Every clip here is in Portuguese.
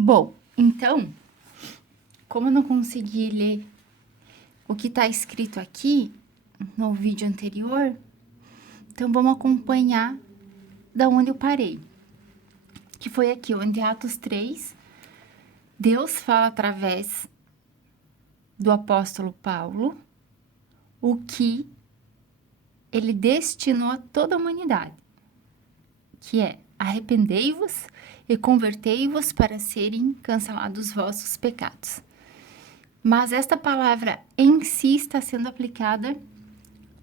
Bom, então, como eu não consegui ler o que está escrito aqui no vídeo anterior, então vamos acompanhar da onde eu parei. Que foi aqui, onde Atos 3, Deus fala através do apóstolo Paulo o que ele destinou a toda a humanidade, que é: arrependei-vos e convertei-vos para serem cancelados vossos pecados. Mas esta palavra em si está sendo aplicada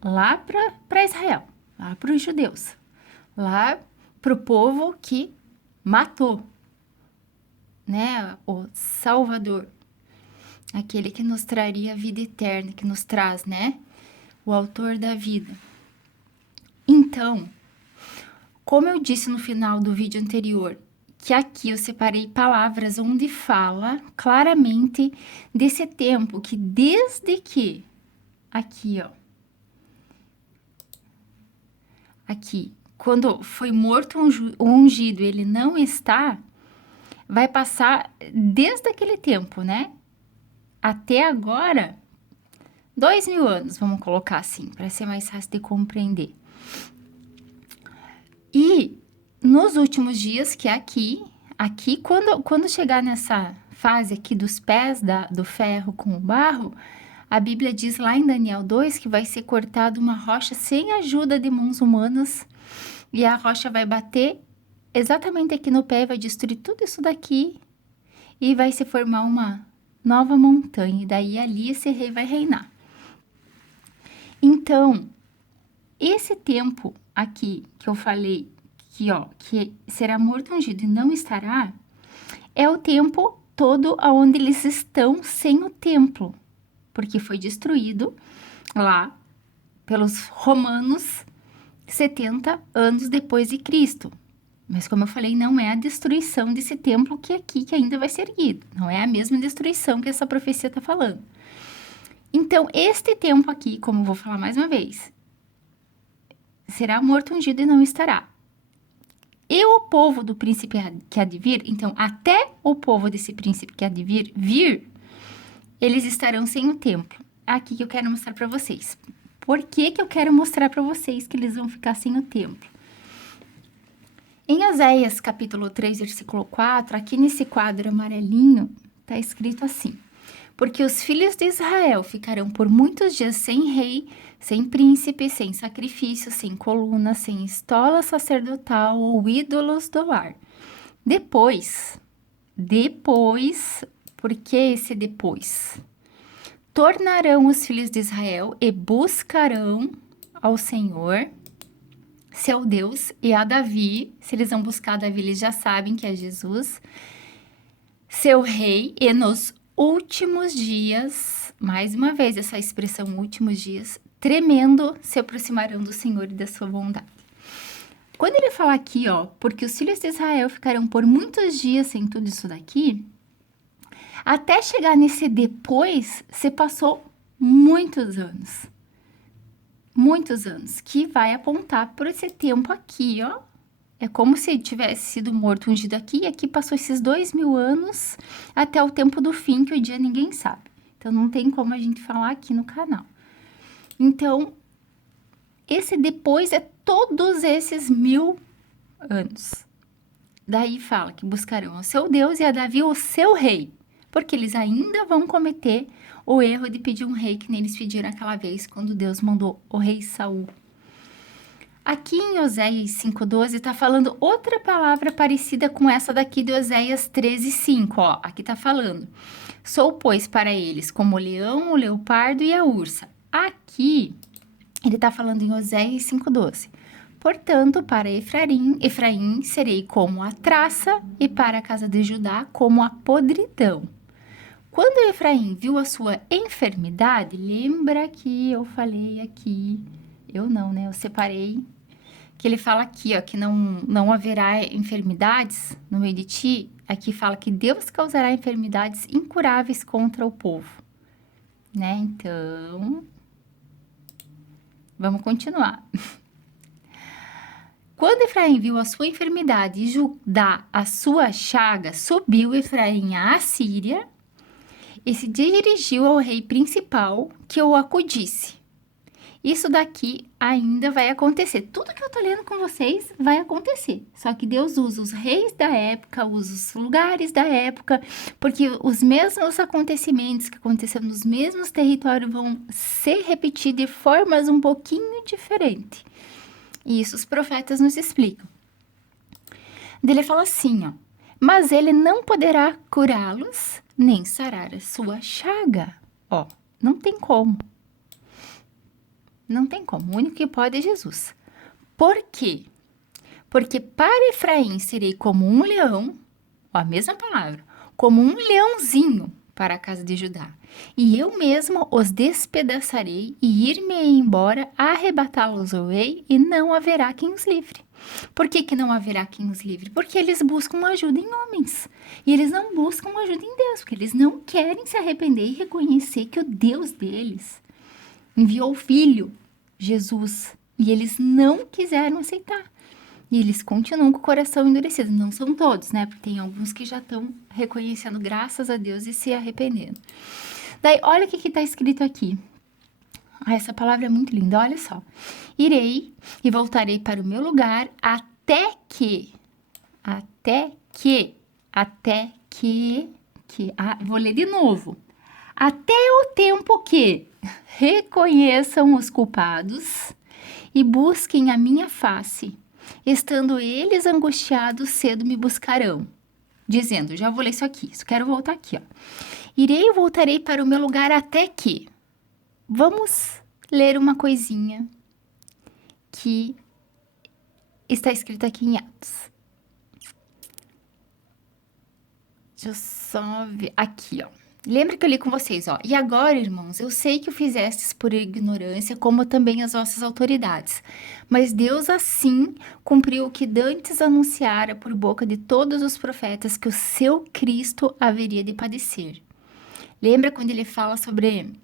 lá para Israel, lá para os judeus, lá para o povo que matou, né, o Salvador, aquele que nos traria a vida eterna, que nos traz, né, o autor da vida. Então, como eu disse no final do vídeo anterior, que aqui eu separei palavras onde fala claramente desse tempo que desde que, aqui ó, aqui, quando foi morto o ungido, ele não está, vai passar desde aquele tempo, né? Até agora, 2000 anos, vamos colocar assim, para ser mais fácil de compreender. E nos últimos dias, que é aqui, quando chegar nessa fase aqui dos pés do ferro com o barro, a Bíblia diz lá em Daniel 2 que vai ser cortada uma rocha sem ajuda de mãos humanas, e a rocha vai bater exatamente aqui no pé, vai destruir tudo isso daqui, e vai se formar uma nova montanha, e daí ali esse rei vai reinar. Então, esse tempo aqui que eu falei, que será morto ungido e não estará, é o tempo todo onde eles estão sem o templo, porque foi destruído lá pelos romanos 70 anos depois de Cristo. Mas como eu falei, não é a destruição desse templo que ainda vai ser erguido. Não é a mesma destruição que essa profecia está falando. Então, este tempo aqui, como eu vou falar mais uma vez, será morto ungido e não estará. E o povo do príncipe que há de vir, então, até o povo desse príncipe que há de vir, eles estarão sem o templo. Aqui que eu quero mostrar para vocês. Por que eu quero mostrar para vocês que eles vão ficar sem o templo? Em Oséias, capítulo 3, versículo 4, aqui nesse quadro amarelinho, está escrito assim: porque os filhos de Israel ficarão por muitos dias sem rei, sem príncipe, sem sacrifício, sem coluna, sem estola sacerdotal ou ídolos do lar. Depois, por que esse depois? Tornarão os filhos de Israel e buscarão ao Senhor, seu Deus, e a Davi. Se eles vão buscar Davi, eles já sabem que é Jesus, seu rei, e nos últimos dias, mais uma vez essa expressão últimos dias, tremendo, se aproximarão do Senhor e da sua bondade. Quando ele fala aqui, ó, porque os filhos de Israel ficarão por muitos dias sem tudo isso daqui, até chegar nesse depois, se passou muitos anos, que vai apontar por esse tempo aqui, ó. É como se tivesse sido morto, ungido aqui, e aqui passou esses 2000 anos até o tempo do fim, que o dia ninguém sabe. Então, não tem como a gente falar aqui no canal. Então, esse depois é todos esses 1000 anos. Daí fala que buscarão o seu Deus e a Davi o seu rei, porque eles ainda vão cometer o erro de pedir um rei que nem eles pediram aquela vez, quando Deus mandou o rei Saul. Aqui em Oséias 5,12 está falando outra palavra parecida com essa daqui de Oséias 13,5, ó. Aqui está falando: sou, pois, para eles como o leão, o leopardo e a ursa. Aqui, ele está falando em Oséias 5,12. Portanto, para Efraim serei como a traça, e para a casa de Judá como a podridão. Quando Efraim viu a sua enfermidade, lembra que eu falei aqui, eu não, né? Eu separei, que ele fala aqui, ó, que não haverá enfermidades no meio de ti. Aqui fala que Deus causará enfermidades incuráveis contra o povo, né? Então, vamos continuar. Quando Efraim viu a sua enfermidade e Judá a sua chaga, subiu Efraim à Assíria e se dirigiu ao rei principal que o acudisse. Isso daqui ainda vai acontecer. Tudo que eu tô lendo com vocês vai acontecer. Só que Deus usa os reis da época, usa os lugares da época, porque os mesmos acontecimentos que aconteceram nos mesmos territórios vão se repetir de formas um pouquinho diferentes. E isso os profetas nos explicam. Ele fala assim, ó. Mas ele não poderá curá-los, nem sarar a sua chaga. Ó, não tem como. Não tem como. O único que pode é Jesus. Por quê? Porque para Efraim serei como um leão, ó, a mesma palavra, como um leãozinho para a casa de Judá. E eu mesmo os despedaçarei e ir-me-ei embora, arrebatá-los-ei e não haverá quem os livre. Por que que não haverá quem os livre? Porque eles buscam ajuda em homens. E eles não buscam ajuda em Deus, porque eles não querem se arrepender e reconhecer que o Deus deles enviou o Filho, Jesus, e eles não quiseram aceitar. E eles continuam com o coração endurecido. Não são todos, né? Porque tem alguns que já estão reconhecendo graças a Deus e se arrependendo. Daí, olha o que está escrito aqui. Essa palavra é muito linda, olha só. Irei e voltarei para o meu lugar até que, vou ler de novo. Até o tempo que reconheçam os culpados e busquem a minha face. Estando eles angustiados, cedo me buscarão. Dizendo, já vou ler isso aqui, quero voltar aqui, ó. Irei e voltarei para o meu lugar até que. Vamos ler uma coisinha que está escrita aqui em Atos. Deixa eu só ver. Aqui, ó. Lembra que eu li com vocês, ó. E agora, irmãos, eu sei que o fizestes por ignorância, como também as vossas autoridades. Mas Deus assim cumpriu o que dantes anunciara por boca de todos os profetas, que o seu Cristo haveria de padecer. Lembra quando ele fala sobre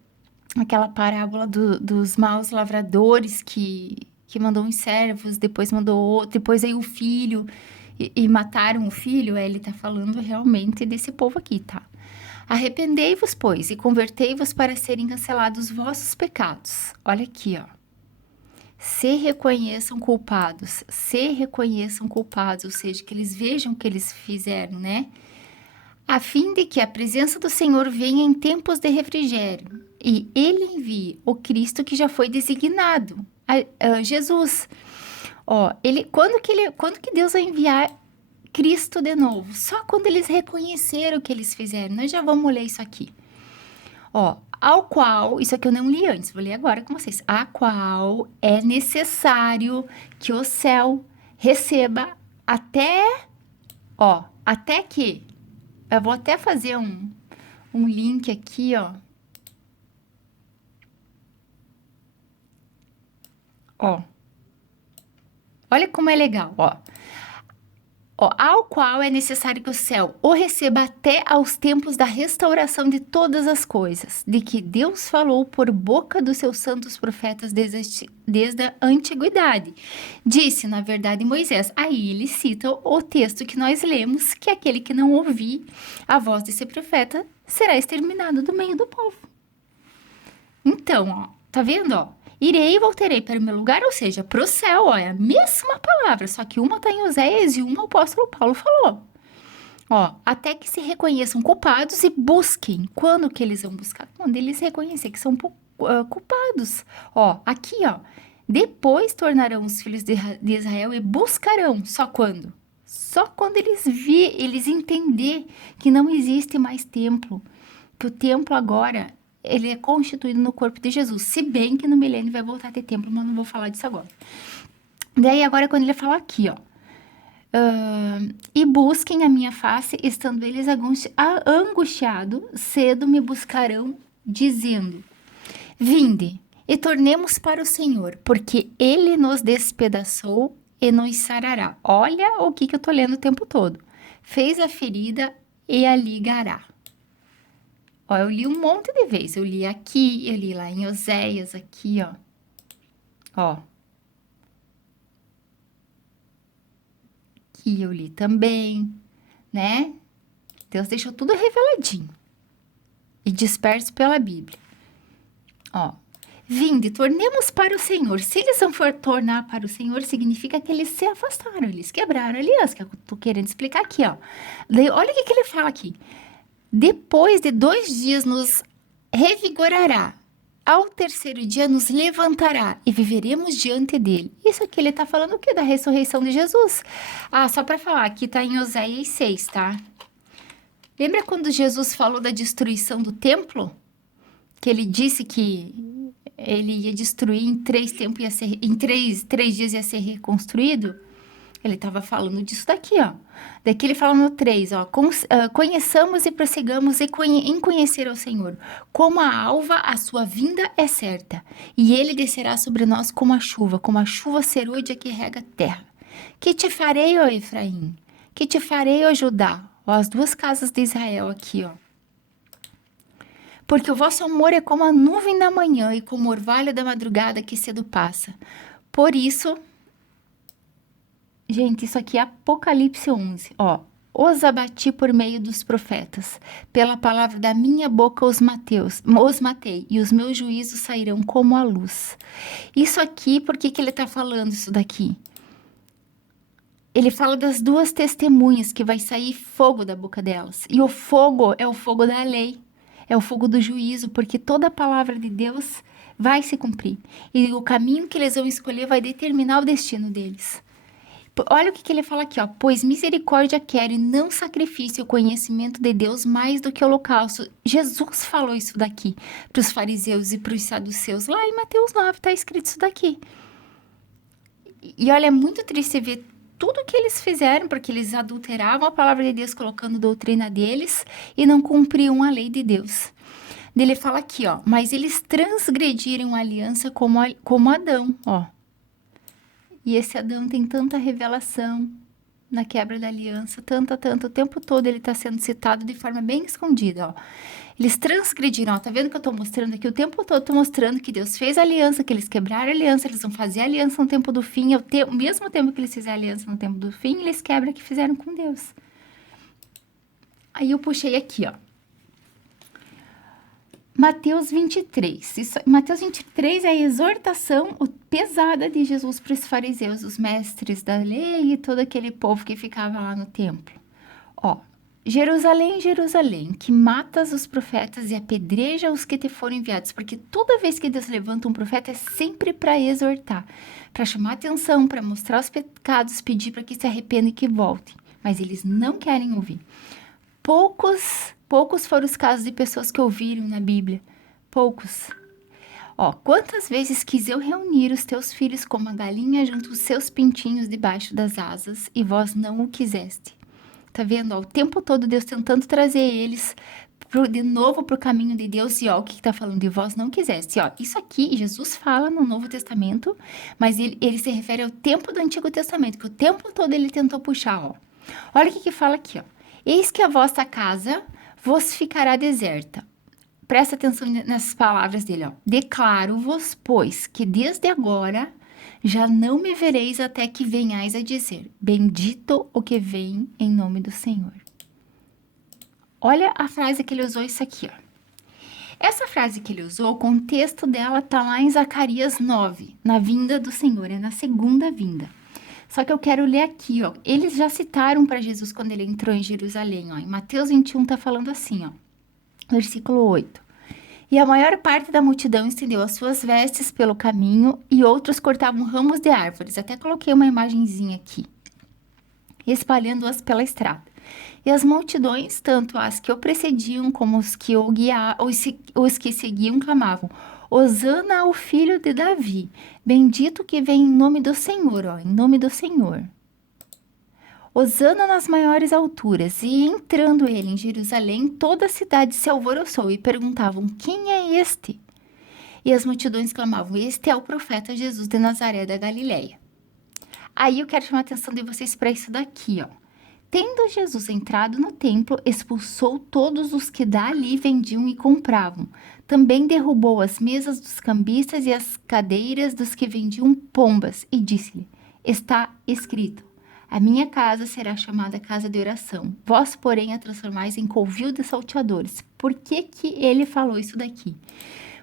aquela parábola dos maus lavradores que mandou uns servos, depois mandou outro, depois aí o filho, e mataram o filho? Ele tá falando realmente desse povo aqui, tá? Arrependei-vos, pois, e convertei-vos para serem cancelados os vossos pecados. Olha aqui, ó. Se reconheçam culpados, ou seja, que eles vejam o que eles fizeram, né? A fim de que a presença do Senhor venha em tempos de refrigério, e Ele envie o Cristo que já foi designado, Jesus. Ó, quando que Deus vai enviar Cristo de novo? Só quando eles reconheceram o que eles fizeram. Nós já vamos ler isso aqui. Ó, ao qual, isso aqui eu não li antes, vou ler agora com vocês. A qual é necessário que o céu receba até que. Eu vou até fazer um link aqui, ó. Ó. Olha como é legal, ó. Ó, ao qual é necessário que o céu o receba até aos tempos da restauração de todas as coisas, de que Deus falou por boca dos seus santos profetas desde a antiguidade. Disse, na verdade, Moisés. Aí ele cita o texto que nós lemos, que aquele que não ouvir a voz desse profeta será exterminado do meio do povo. Então, ó, tá vendo, ó? Irei e voltarei para o meu lugar, ou seja, para o céu, ó, é a mesma palavra, só que uma está em Oséias e uma o apóstolo Paulo falou. Ó, até que se reconheçam culpados e busquem. Quando que eles vão buscar? Quando eles reconhecerem que são culpados. Ó, aqui, ó, depois tornarão os filhos de Israel e buscarão. Só quando? Só quando eles entender que não existe mais templo, que o templo agora ele é constituído no corpo de Jesus. Se bem que no milênio vai voltar a ter templo, mas não vou falar disso agora. Daí agora quando ele fala aqui, ó. E busquem a minha face, estando eles angustiados, cedo me buscarão, dizendo, vinde e tornemos para o Senhor, porque ele nos despedaçou e nos sarará. Olha o que eu tô lendo o tempo todo. Fez a ferida e a ligará. Ó, eu li um monte de vezes. Eu li aqui, eu li lá em Oséias, aqui, ó. Ó. aqui, eu li também, né? Deus deixou tudo reveladinho e disperso pela Bíblia. Ó, vinde, tornemos para o Senhor. Se eles não for tornar para o Senhor, significa que eles se afastaram, eles quebraram a aliança, que eu tô querendo explicar aqui, ó. Daí, olha o que ele fala aqui. Depois de 2 dias nos revigorará. Ao terceiro dia nos levantará e viveremos diante dele. Isso aqui ele tá falando o quê? Da ressurreição de Jesus. Ah, só para falar, aqui tá em Oséias 6, tá? Lembra quando Jesus falou da destruição do templo? Que ele disse que ele ia destruir em 3 tempos, em três dias ia ser reconstruído? Ele estava falando disso daqui, ó. Daqui ele fala no 3, ó. Conheçamos e prossigamos em conhecer ao Senhor. Como a alva, a sua vinda é certa. E ele descerá sobre nós como a chuva serôdia que rega a terra. Que te farei, ó Efraim? Que te farei, ó Judá? Ó, as 2 casas de Israel aqui, ó. Porque o vosso amor é como a nuvem da manhã e como o orvalho da madrugada que cedo passa. Por isso... Gente, isso aqui é Apocalipse 11, ó. Os abati por meio dos profetas. Pela palavra da minha boca os matei, e os meus juízos sairão como a luz. Isso aqui, por que ele tá falando isso daqui? Ele fala das 2 testemunhas que vai sair fogo da boca delas. E o fogo é o fogo da lei, é o fogo do juízo, porque toda a palavra de Deus vai se cumprir. E o caminho que eles vão escolher vai determinar o destino deles. Olha o que ele fala aqui, ó. Pois misericórdia quero e não sacrifício, o conhecimento de Deus mais do que o holocausto. Jesus falou isso daqui para os fariseus e para os saduceus. Lá em Mateus 9 está escrito isso daqui. E olha, é muito triste ver tudo que eles fizeram, porque eles adulteravam a palavra de Deus, colocando doutrina deles e não cumpriam a lei de Deus. Ele fala aqui, ó. Mas eles transgrediram a aliança como Adão, ó. E esse Adão tem tanta revelação na quebra da aliança, tanto, o tempo todo ele está sendo citado de forma bem escondida, ó. Eles transgrediram, ó, tá vendo que eu tô mostrando aqui? O tempo todo eu tô mostrando que Deus fez a aliança, que eles quebraram a aliança, eles vão fazer a aliança no tempo do fim, ao mesmo tempo que eles fizeram a aliança no tempo do fim, eles quebram o que fizeram com Deus. Aí eu puxei aqui, ó. Mateus 23. Mateus 23 é a exortação pesada de Jesus para os fariseus, os mestres da lei e todo aquele povo que ficava lá no templo. Ó, Jerusalém, Jerusalém, que matas os profetas e apedreja os que te foram enviados, porque toda vez que Deus levanta um profeta é sempre para exortar, para chamar atenção, para mostrar os pecados, pedir para que se arrependam e que voltem, mas eles não querem ouvir. Poucos foram os casos de pessoas que ouviram na Bíblia. Poucos. Ó, quantas vezes quis eu reunir os teus filhos como a galinha junto os seus pintinhos debaixo das asas, e vós não o quiseste. Tá vendo? Ó, o tempo todo Deus tentando trazer eles de novo pro caminho de Deus. E ó, o que tá falando? De vós não quiseste. Ó, isso aqui Jesus fala no Novo Testamento, mas ele se refere ao tempo do Antigo Testamento, que o tempo todo ele tentou puxar, ó. Olha o que fala aqui, ó. Eis que a vossa casa vos ficará deserta. Presta atenção nessas palavras dele, ó. Declaro-vos, pois, que desde agora já não me vereis até que venhais a dizer, bendito o que vem em nome do Senhor. Olha a frase que ele usou isso aqui, ó. Essa frase que ele usou, o contexto dela tá lá em Zacarias 9, na vinda do Senhor, é na segunda vinda. Só que eu quero ler aqui, ó. Eles já citaram para Jesus quando ele entrou em Jerusalém, ó. Em Mateus 21 tá falando assim, ó. Versículo 8. E a maior parte da multidão estendeu as suas vestes pelo caminho e outros cortavam ramos de árvores. Até coloquei uma imagenzinha aqui. Espalhando-as pela estrada. E as multidões, tanto as que o precediam como os que os que seguiam, clamavam: Hosana ao filho de Davi, bendito que vem em nome do Senhor, ó, em nome do Senhor. Hosana nas maiores alturas. E entrando ele em Jerusalém, toda a cidade se alvoroçou e perguntavam: quem é este? E as multidões clamavam: este é o profeta Jesus de Nazaré da Galileia. Aí eu quero chamar a atenção de vocês para isso daqui, ó. Tendo Jesus entrado no templo, expulsou todos os que dali vendiam e compravam. Também derrubou as mesas dos cambistas e as cadeiras dos que vendiam pombas, e disse-lhe: está escrito: A minha casa será chamada casa de oração. Vós, porém, a transformais em covil de salteadores. Por que que ele falou isso daqui?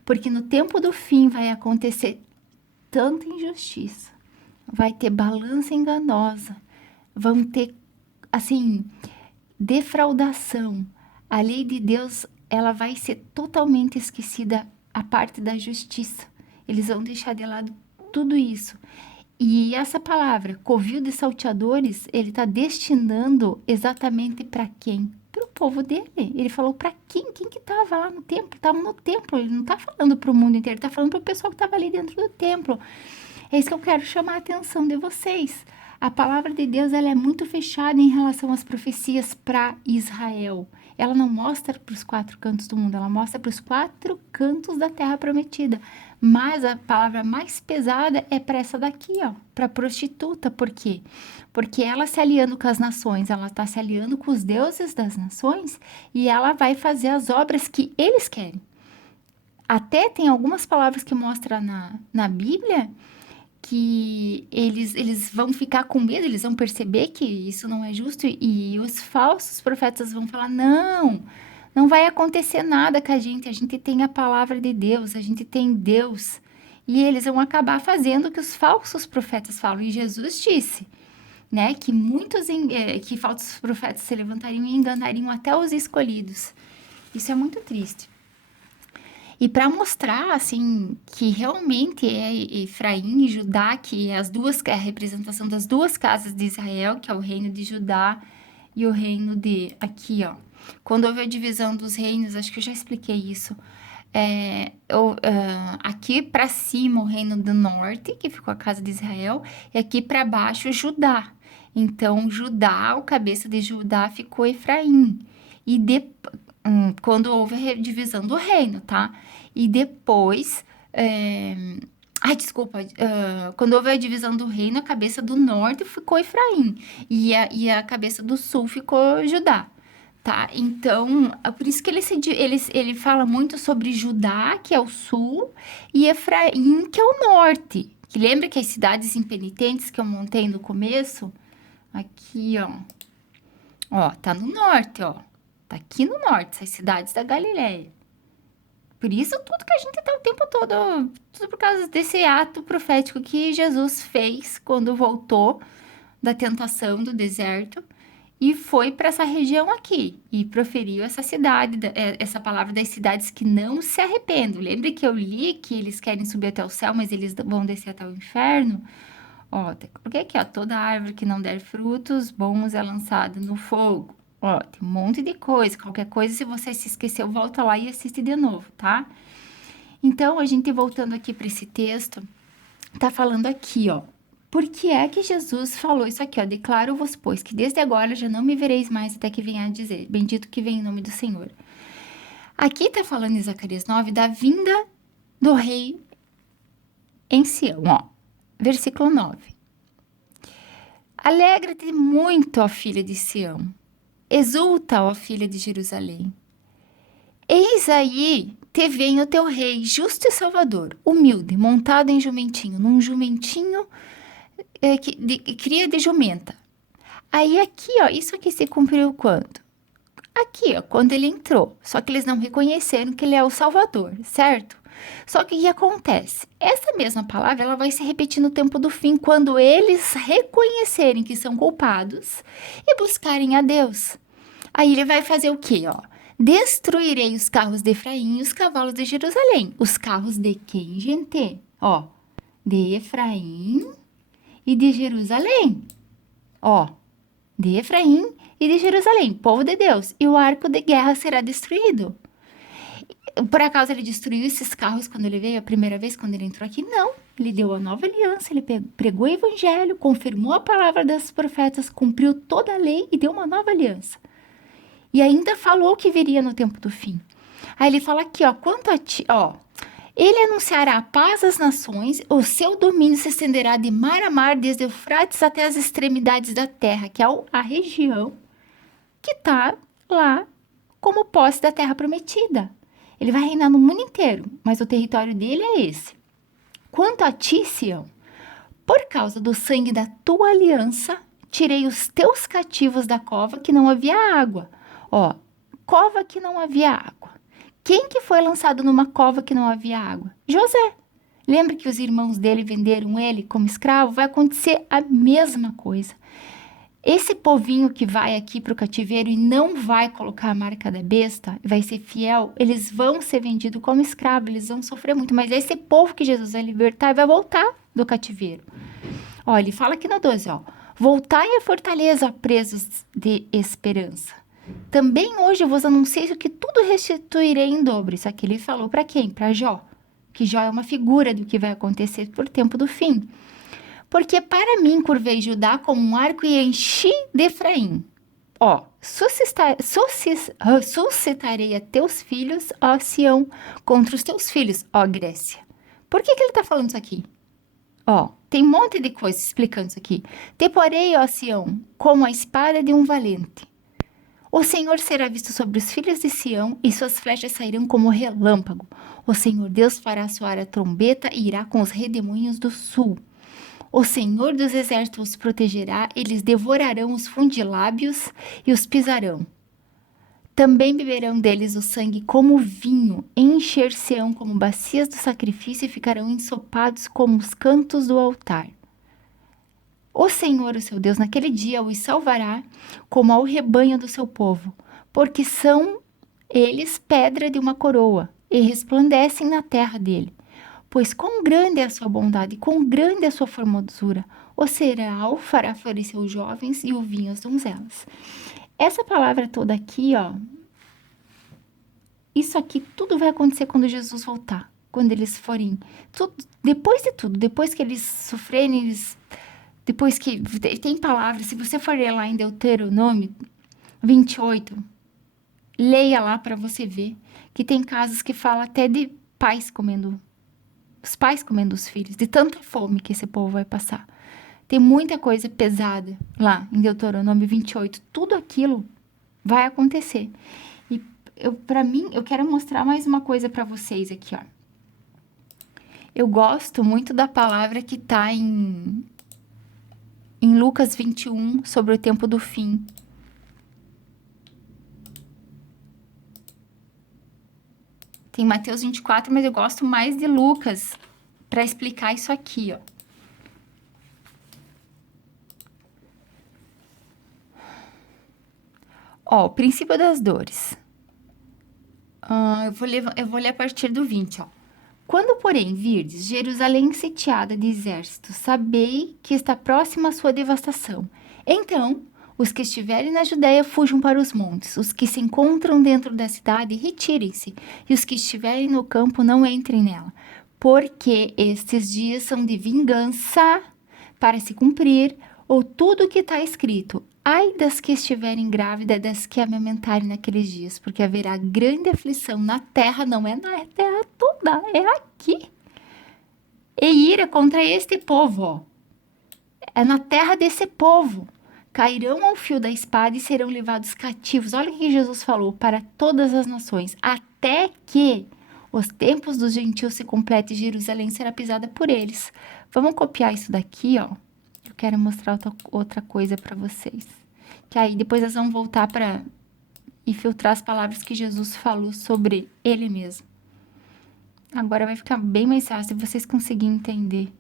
Porque no tempo do fim vai acontecer tanta injustiça. Vai ter balança enganosa. Vão ter, assim, defraudação. A lei de Deus, ela vai ser totalmente esquecida, a parte da justiça. Eles vão deixar de lado tudo isso. E essa palavra, covil de salteadores, ele está destinando exatamente para quem? Para o povo dele. Ele falou para quem? Quem que estava lá no templo? Estava no templo. Ele não está falando para o mundo inteiro, ele está falando para o pessoal que estava ali dentro do templo. É isso que eu quero chamar a atenção de vocês. A palavra de Deus, ela é muito fechada em relação às profecias para Israel. Ela não mostra para os 4 cantos do mundo, ela mostra para os 4 cantos da terra prometida. Mas a palavra mais pesada é para essa daqui, ó, para prostituta. Por quê? Porque ela se aliando com as nações, ela está se aliando com os deuses das nações e ela vai fazer as obras que eles querem. Até tem algumas palavras que mostram na Bíblia que eles vão ficar com medo, eles vão perceber que isso não é justo e os falsos profetas vão falar, não vai acontecer nada com a gente tem a palavra de Deus, a gente tem Deus. E eles vão acabar fazendo o que os falsos profetas falam. E Jesus disse, né, que que falsos profetas se levantariam e enganariam até os escolhidos. Isso é muito triste. E para mostrar, assim, que realmente é Efraim e Judá, que é a representação das 2 casas de Israel, que é o reino de Judá e o reino de... Aqui, ó. Quando houve a divisão dos reinos, acho que eu já expliquei isso. Aqui para cima, o reino do norte, que ficou a casa de Israel, e aqui para baixo, Judá. Então, Judá, o cabeça de Judá ficou Efraim. E quando houve a divisão do reino, tá? E depois, quando houve a divisão do reino, a cabeça do norte ficou Efraim, e a cabeça do sul ficou Judá, tá? Então, é por isso que ele fala muito sobre Judá, que é o sul, e Efraim, que é o norte. Que lembra que as cidades impenitentes que eu montei no começo? Aqui, ó. Ó, tá no norte, ó. Tá aqui no norte, essas cidades da Galileia. Por isso, tudo que a gente tá o tempo todo, tudo por causa desse ato profético que Jesus fez quando voltou da tentação do deserto e foi para essa região aqui e proferiu essa palavra das cidades que não se arrependem. Lembra que eu li que eles querem subir até o céu, mas eles vão descer até o inferno? Ó, coloquei aqui, ó, toda árvore que não der frutos bons é lançada no fogo. Ó, tem um monte de coisa. Qualquer coisa, se você se esqueceu, volta lá e assiste de novo, tá? Então, a gente voltando aqui para esse texto, tá falando aqui, ó. Por que é que Jesus falou isso aqui, ó? Declaro-vos, pois, que desde agora já não me vereis mais até que venha a dizer, bendito que vem em nome do Senhor. Aqui tá falando em Zacarias 9 da vinda do rei em Sião, ó. Versículo 9. Alegra-te muito, ó filha de Sião. Exulta, ó filha de Jerusalém. Eis aí te vem o teu rei, justo e salvador, humilde, montado em jumentinho, num jumentinho cria de jumenta. Aí aqui, ó, isso aqui se cumpriu quando? Aqui, ó, quando ele entrou. Só que eles não reconheceram que ele é o salvador, certo? Só que o que acontece? Essa mesma palavra, ela vai se repetir no tempo do fim, quando eles reconhecerem que são culpados e buscarem a Deus. Aí ele vai fazer o quê, ó? Destruirei os carros de Efraim e os cavalos de Jerusalém. Os carros de quem, gente? Ó, de Efraim e de Jerusalém. Ó, de Efraim e de Jerusalém, povo de Deus. E o arco de guerra será destruído. Por acaso ele destruiu esses carros quando ele veio a primeira vez, quando ele entrou aqui? Não. Ele deu a nova aliança, ele pregou o evangelho, confirmou a palavra dos profetas, cumpriu toda a lei e deu uma nova aliança. E ainda falou que viria no tempo do fim. Aí ele fala aqui, ó, quanto a ti, ó, ele anunciará a paz às nações, o seu domínio se estenderá de mar a mar, desde o Eufrates até as extremidades da terra, que é a região que está lá como posse da terra prometida. Ele vai reinar no mundo inteiro, mas o território dele é esse. Quanto a ti, Sião, por causa do sangue da tua aliança, tirei os teus cativos da cova que não havia água. Ó, cova que não havia água. Quem que foi lançado numa cova que não havia água? José. Lembra que os irmãos dele venderam ele como escravo? Vai acontecer a mesma coisa. Esse povinho que vai aqui para o cativeiro e não vai colocar a marca da besta, vai ser fiel, eles vão ser vendidos como escravo, eles vão sofrer muito. Mas esse povo que Jesus vai libertar vai voltar do cativeiro. Ó, ele fala aqui no 12, ó. Voltai à fortaleza, presos de esperança. Também hoje eu vos anuncio que tudo restituirei em dobro. Isso aqui ele falou para quem? Para Jó. Que Jó é uma figura do que vai acontecer por tempo do fim. Porque para mim curvei Judá como um arco e enchi de Efraim. Ó, suscitarei a teus filhos, ó Sião, contra os teus filhos, ó Grécia. Por que ele está falando isso aqui? Ó, tem um monte de coisa explicando isso aqui. Te porei, ó Sião, como a espada de um valente. O Senhor será visto sobre os filhos de Sião, e suas flechas sairão como relâmpago. O Senhor Deus fará soar a trombeta e irá com os redemoinhos do sul. O Senhor dos exércitos os protegerá, eles devorarão os fundilábios e os pisarão. Também beberão deles o sangue como vinho, encher-se-ão como bacias do sacrifício e ficarão ensopados como os cantos do altar. O Senhor, o seu Deus, naquele dia os salvará como ao rebanho do seu povo, porque são eles pedra de uma coroa e resplandecem na terra dele. Pois quão grande é a sua bondade, quão grande é a sua formosura. O cereal fará florescer os jovens e o vinho as donzelas. Essa palavra toda aqui, ó, isso aqui tudo vai acontecer quando Jesus voltar, quando eles forem, depois de tudo, depois que eles sofrerem, depois que, tem palavras, se você for ler lá em Deuteronômio 28, leia lá para você ver, que tem casos que fala até de pais comendo os pais comendo os filhos, de tanta fome que esse povo vai passar. Tem muita coisa pesada lá em Deuteronômio 28. Tudo aquilo vai acontecer. E para mim, eu quero mostrar mais uma coisa para vocês aqui, ó. Eu gosto muito da palavra que tá em Lucas 21, sobre o tempo do fim. Tem Mateus 24, mas eu gosto mais de Lucas para explicar isso aqui, ó. Ó, o princípio das dores. Eu vou ler a partir do 20, ó. Quando, porém, virdes Jerusalém sitiada de exércitos, sabei que está próxima a sua devastação. Então, os que estiverem na Judéia fujam para os montes, os que se encontram dentro da cidade retirem-se, e os que estiverem no campo não entrem nela, porque estes dias são de vingança para se cumprir, ou tudo o que está escrito. Ai das que estiverem grávidas, das que amamentarem naqueles dias, porque haverá grande aflição na terra, não é na terra toda, é aqui. E ira contra este povo, ó. É na terra desse povo. Cairão ao fio da espada e serão levados cativos. Olha o que Jesus falou, para todas as nações, até que os tempos dos gentios se completem e Jerusalém será pisada por eles. Vamos copiar isso daqui, ó. Eu quero mostrar outra coisa para vocês. Que aí depois nós vamos voltar para e filtrar as palavras que Jesus falou sobre ele mesmo. Agora vai ficar bem mais fácil se vocês conseguirem entender.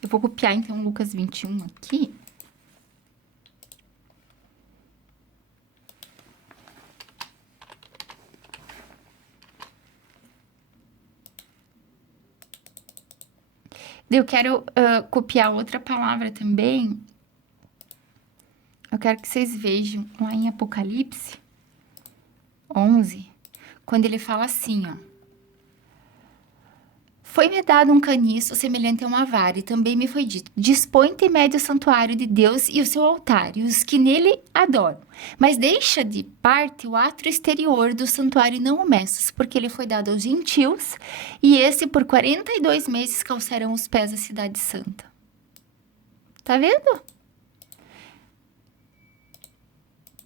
Eu vou copiar, então, Lucas 21 aqui. Eu quero copiar outra palavra também. Eu quero que vocês vejam lá em Apocalipse 11, quando ele fala assim, ó. Foi-me dado um caniço semelhante a uma vara, e também me foi dito, dispõe-te e mede o santuário de Deus e o seu altar, e os que nele adoram. Mas deixa de parte o átrio exterior do santuário e não o meças, porque ele foi dado aos gentios, e esse por 42 meses calçarão os pés da cidade santa. Tá vendo?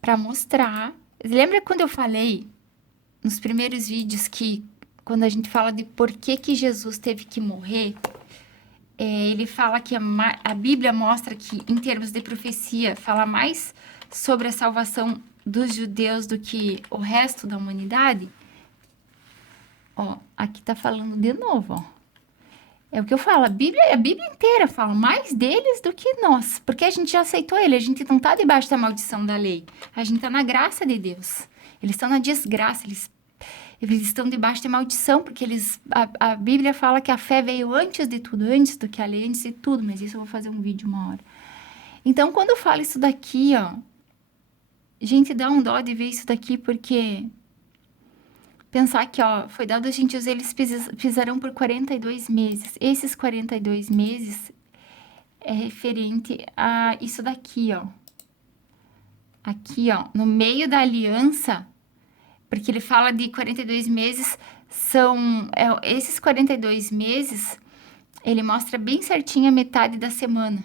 Para mostrar... Lembra quando eu falei nos primeiros vídeos que quando a gente fala de por que Jesus teve que morrer, ele fala que a Bíblia mostra que, em termos de profecia, fala mais sobre a salvação dos judeus do que o resto da humanidade. Ó, aqui tá falando de novo, ó. É o que eu falo, a Bíblia inteira fala mais deles do que nós, porque a gente já aceitou ele, a gente não tá debaixo da maldição da lei, a gente tá na graça de Deus. Eles estão na desgraça, eles estão debaixo de maldição, porque a Bíblia fala que a fé veio antes de tudo, antes do que a lei, antes de tudo, mas isso eu vou fazer um vídeo uma hora. Então, quando eu falo isso daqui, ó, gente, dá um dó de ver isso daqui, porque pensar que, ó, foi dado aos gentios, eles pisarão por 42 meses. Esses 42 meses é referente a isso daqui, ó. Aqui, ó, no meio da aliança, porque ele fala de 42 meses, esses 42 meses, ele mostra bem certinho a metade da semana.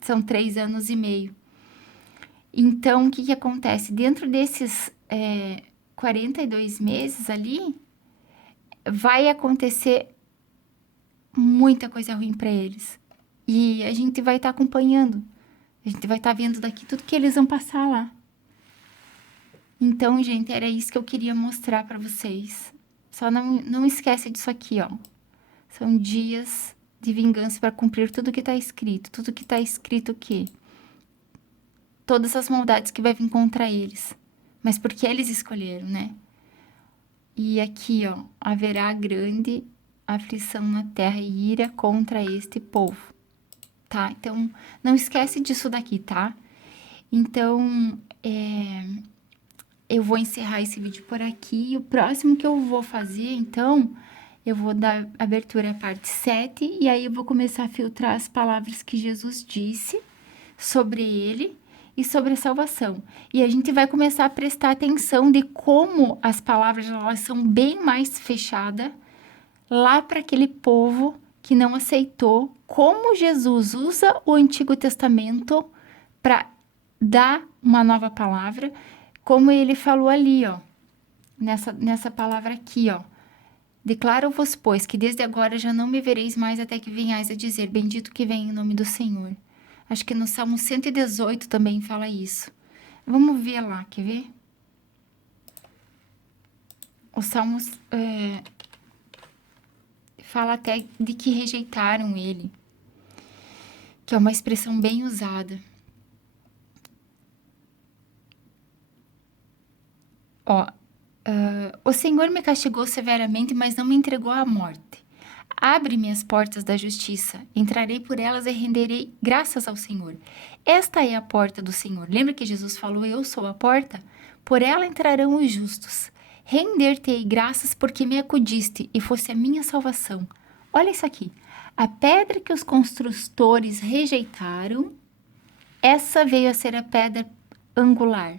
São 3 anos e meio. Então, o que acontece? Dentro desses 42 meses ali, vai acontecer muita coisa ruim para eles. E a gente vai estar acompanhando. A gente vai estar vendo daqui tudo que eles vão passar lá. Então, gente, era isso que eu queria mostrar para vocês. Só não esquece disso aqui, ó. São dias de vingança para cumprir tudo que está escrito. Tudo que está escrito o quê? Todas as maldades que vai vir contra eles. Mas porque eles escolheram, né? E aqui, ó, haverá grande aflição na terra e ira contra este povo, tá? Então, não esquece disso daqui, tá? Então, eu vou encerrar esse vídeo por aqui. O próximo que eu vou fazer, então, eu vou dar abertura à parte 7, e aí eu vou começar a filtrar as palavras que Jesus disse sobre ele e sobre a salvação. E a gente vai começar a prestar atenção de como as palavras, elas são bem mais fechadas lá para aquele povo que não aceitou, como Jesus usa o Antigo Testamento para dar uma nova palavra, como ele falou ali, ó, nessa palavra aqui, ó. Declaro-vos, pois, que desde agora já não me vereis mais até que venhais a dizer, bendito que vem em nome do Senhor. Acho que no Salmo 118 também fala isso. Vamos ver lá, quer ver? O Salmo fala até de que rejeitaram ele, que é uma expressão bem usada. Ó, o Senhor me castigou severamente, mas não me entregou à morte. Abre-me as portas da justiça, entrarei por elas e renderei graças ao Senhor. Esta é a porta do Senhor. Lembra que Jesus falou, eu sou a porta? Por ela entrarão os justos. Render-te-ei graças porque me acudiste e fosse a minha salvação. Olha isso aqui. A pedra que os construtores rejeitaram, essa veio a ser a pedra angular.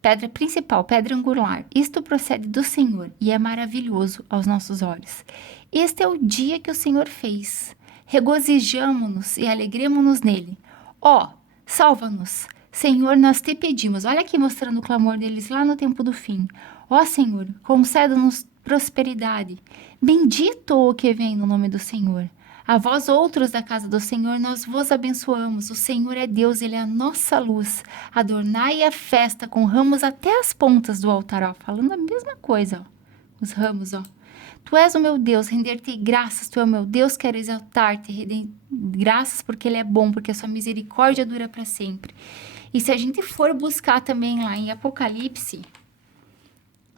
Pedra principal, pedra angular. Isto procede do Senhor e é maravilhoso aos nossos olhos. Este é o dia que o Senhor fez. Regozijamo-nos e alegremo-nos nele. Ó, salva-nos. Senhor, nós te pedimos. Olha aqui mostrando o clamor deles lá no tempo do fim. Ó Senhor, conceda-nos prosperidade. Bendito o que vem no nome do Senhor. A vós outros da casa do Senhor, nós vos abençoamos. O Senhor é Deus, Ele é a nossa luz. Adornai a festa com ramos até as pontas do altar. Ó, falando a mesma coisa, ó. Os ramos, ó. Tu és o meu Deus, render-te graças. Tu é o meu Deus, quero exaltar-te. Graças porque Ele é bom, porque a sua misericórdia dura para sempre. E se a gente for buscar também lá em Apocalipse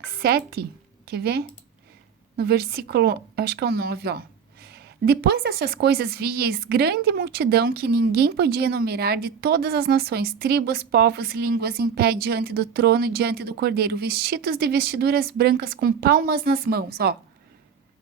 7, quer ver? No versículo, acho que é o 9, ó. Depois dessas coisas vieis grande multidão que ninguém podia enumerar de todas as nações, tribos, povos, línguas, em pé diante do trono e diante do Cordeiro, vestidos de vestiduras brancas com palmas nas mãos, ó.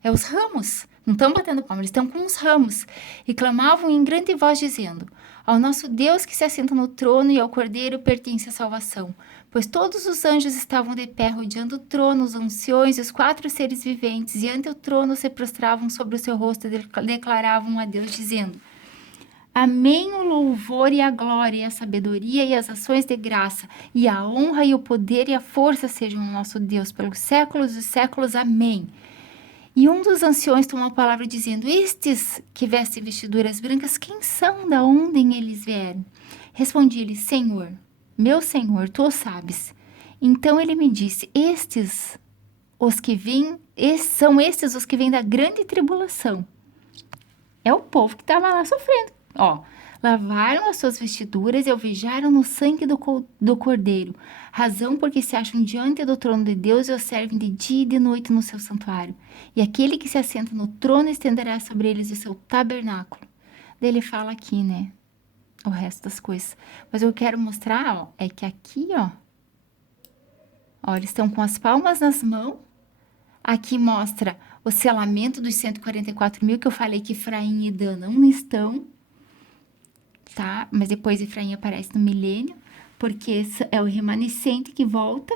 É os ramos, não estão batendo palmas, eles estão com os ramos. E clamavam em grande voz dizendo, ao nosso Deus que se assenta no trono e ao Cordeiro pertence a salvação. Pois todos os anjos estavam de pé rodeando o trono, os anciões e os 4 seres viventes, e ante o trono se prostravam sobre o seu rosto e declaravam a Deus, dizendo, amém o louvor e a glória e a sabedoria e as ações de graça, e a honra e o poder e a força sejam o nosso Deus pelos séculos dos séculos. Amém. E um dos anciões tomou a palavra dizendo: estes que vestem vestiduras brancas, quem são? Da onde eles vieram? Respondi-lhe: Senhor, meu Senhor, tu o sabes. Então ele me disse: são estes os que vêm da grande tribulação. É o povo que estava lá sofrendo. Ó, lavaram as suas vestiduras e alvejaram no sangue do cordeiro, razão porque se acham diante do trono de Deus e o servem de dia e de noite no seu santuário. E aquele que se assenta no trono estenderá sobre eles o seu tabernáculo. Daí ele fala aqui, né? O resto das coisas. Mas eu quero mostrar, ó, é que aqui, ó, eles estão com as palmas nas mãos. Aqui mostra o selamento dos 144 mil, que eu falei que Efraim e Dan não estão, tá? Mas depois Efraim aparece no milênio, porque esse é o remanescente que volta.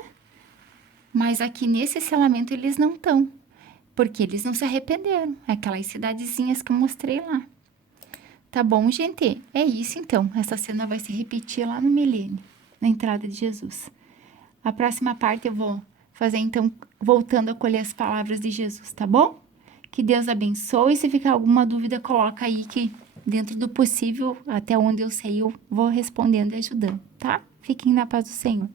Mas aqui nesse selamento eles não estão, porque eles não se arrependeram. É aquelas cidadezinhas que eu mostrei lá. Tá bom, gente? É isso então. Essa cena vai se repetir lá no milênio, na entrada de Jesus. A próxima parte eu vou fazer, então, voltando a colher as palavras de Jesus, tá bom? Que Deus abençoe. Se ficar alguma dúvida, coloca aí que, dentro do possível, até onde eu sei, eu vou respondendo e ajudando, tá? Fiquem na paz do Senhor.